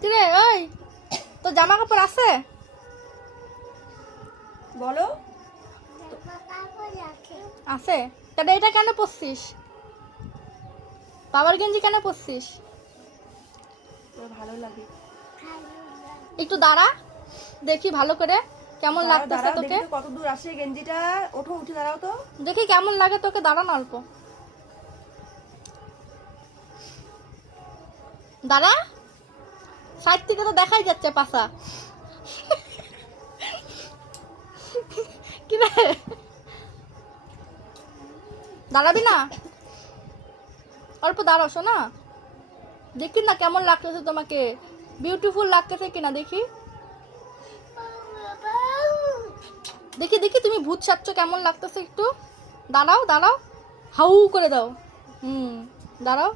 কিরে ওই তোর জামা কাপড় আছে? বলো। আছে? তাহলে এটা কেন পরছিস? বাবার গেঞ্জি কেন পরছিস? ভালো লাগে। একটু দাঁড়া দেখি ভালো করে কেমন লাগতেছে তোকে। কত দূর আসে গেঞ্জিটা। ওঠো, উঠে দাঁড়াও তো দেখি কেমন লাগে তোকে। দাঁড়া না অল্প, দাঁড়া। সাইড থেকে তো দেখাই যাচ্ছে পাশা। কি রে, দাঁড়াবি না? অল্প দাঁড়াও শোনা, দেখি না কেমন লাগতেছে তোমাকে। বিউটিফুল লাগতেছে কিনা দেখি। দেখি দেখি তুমি ভূত সাজছ কেমন লাগতেছে একটু। দাঁড়াও দাঁড়াও, হাউ করে দাও। দাঁড়াও।